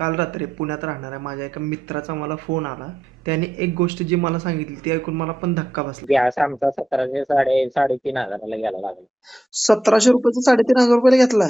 काल रात्री पुण्यात राहणाऱ्या माझ्या एका मित्राचा मला फोन आला. त्याने एक गोष्ट जी मला सांगितली ती ऐकून मला पण धक्का बसला. गॅस आमचा 1700 साडेतीन हजाराला गेला लागला. 1700 रुपयाचा 3,500 रुपयाला घेतला.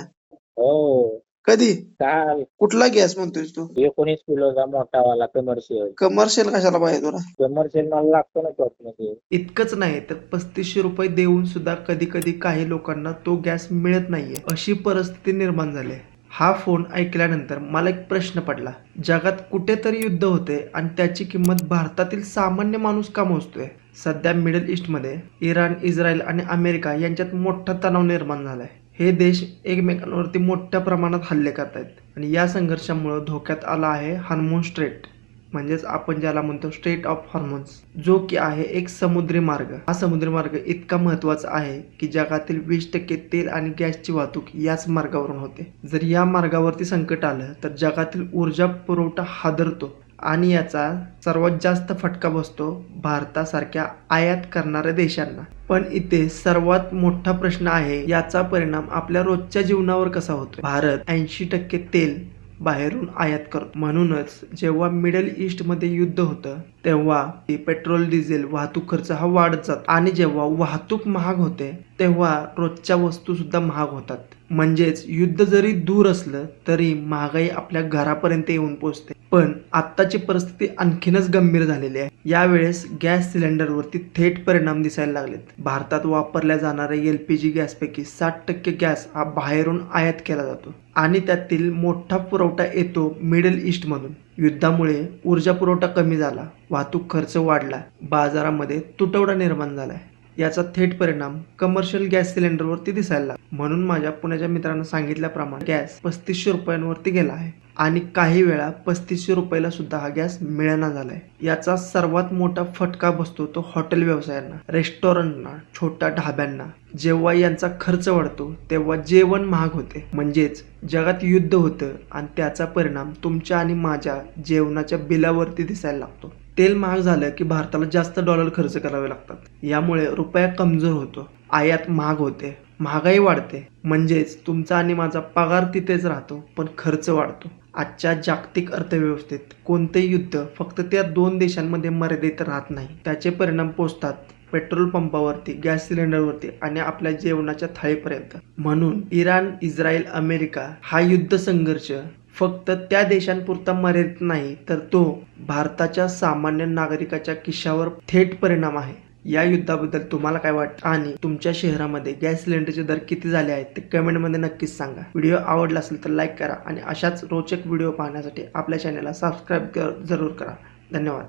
हो कधी? काल कुठला गॅस म्हणतोयस तू? 19 किलोचा मोठावाला कमर्शियल. कमर्शियल कशाला पाहिजे तुला? कमर्शियल मला लागतो ना टॉपमध्ये. इतकंच नाही तर 3500 रुपये देऊन सुद्धा कधी कधी काही लोकांना तो गॅस मिळत नाहीये, अशी परिस्थिती निर्माण झाली. हा फोन ऐकल्यानंतर मला एक प्रश्न पडला. जगात कुठेतरी युद्ध होते आणि त्याची किंमत भारतातील सामान्य माणूस का मोजतोय? सध्या मिडल ईस्टमध्ये इराण, इस्रायल आणि अमेरिका यांच्यात मोठा तणाव निर्माण झालाय. हे देश एकमेकांवरती मोठ्या प्रमाणात हल्ले करत आहेत आणि या संघर्षामुळे धोक्यात आला आहे हार्मोन स्ट्रेट, म्हणजेच आपण ज्याला म्हणतो स्ट्रेट ऑफ हॉर्मोन्स, जो की आहे एक समुद्री मार्ग. हा समुद्री मार्ग इतका महत्त्वाचा आहे की जगातील 20% तेल आणि गॅसची वाहतूक याच मार्गावरून होते. जर या मार्गावरती संकट आलं तर जगातील ऊर्जा पुरवठा हादरतो आणि याचा सर्वात जास्त फटका बसतो भारतासारख्या आयात करणाऱ्या देशांना. पण इथे सर्वात मोठा प्रश्न आहे, याचा परिणाम आपल्या रोजच्या जीवनावर कसा होतो? भारत 80% तेल बाहेरून आयात करतो. म्हणूनच जेव्हा मिडल ईस्टमध्ये युद्ध होतं तेव्हा पेट्रोल, डिझेल, वाहतूक खर्च हा वाढत जातो आणि जेव्हा वाहतूक महाग होते तेव्हा रोजच्या वस्तू सुद्धा महाग होतात. म्हणजेच युद्ध जरी दूर असलं तरी महागाई आपल्या घरापर्यंत येऊन पोहोचते. पण आत्ताची परिस्थिती आणखीनच गंभीर झालेली आहे. यावेळेस गॅस सिलेंडरवरती थेट परिणाम दिसायला लागलेत. भारतात वापरल्या जाणाऱ्या LPG गॅसपैकी 60% गॅस हा बाहेरून आयात केला जातो आणि त्यातील मोठा पुरवठा येतो मिडल ईस्टमधून. युद्धामुळे ऊर्जा पुरवठा कमी झाला, वाहतूक खर्च वाढला, बाजारामध्ये तुटवडा निर्माण झालाय. याचा थेट परिणाम कमर्शियल गॅस सिलेंडरवरती दिसायला लागला. म्हणून माझ्या पुण्याच्या मित्रांना सांगितल्याप्रमाणे गॅस 3500 रुपयांवरती गेला आहे आणि काही वेळा 3500 रुपयाला सुद्धा हा गॅस मिळेना झालाय. याचा सर्वात मोठा फटका बसतो तो हॉटेल व्यवसायांना, रेस्टॉरंटना, छोट्या ढाब्यांना. जेव्हा यांचा खर्च वाढतो तेव्हा जेवण महाग होते. म्हणजेच जगात युद्ध होतं आणि त्याचा परिणाम तुमच्या आणि माझ्या जेवणाच्या बिलावरती दिसायला लागतो. तेल महाग झालं की भारताला जास्त डॉलर खर्च करावे लागतात. यामुळे रुपया कमजोर होतो, आयात महाग होते, महागाई वाढते. म्हणजेच तुमचा आणि माझा पगार तिथेच राहतो पण खर्च वाढतो. आजच्या जागतिक अर्थव्यवस्थेत कोणतेही युद्ध फक्त त्या 2 देशांमध्ये मर्यादित राहत नाही. त्याचे परिणाम पोहोचतात पेट्रोल पंपावरती, गॅस सिलेंडरवरती आणि आपल्या जेवणाच्या थाळीपर्यंत. म्हणून इराण, इस्रायल, अमेरिका हा युद्ध संघर्ष फक्त त्या देशांपुरता मर्यादित नाही तर तो भारताच्या सामान्य नागरिकाच्या खिशावर थेट परिणाम आहे. या युद्धाबद्दल तुम्हाला काय वाटतं आणि तुमच्या शहरामध्ये गॅस सिलेंडरचे दर किती झाले आहेत ते कमेंटमध्ये नक्कीच सांगा. व्हिडिओ आवडला असेल तर लाईक करा आणि अशाच रोचक व्हिडिओ पाहण्यासाठी आपल्या चॅनलला सबस्क्राईब जरूर करा. धन्यवाद.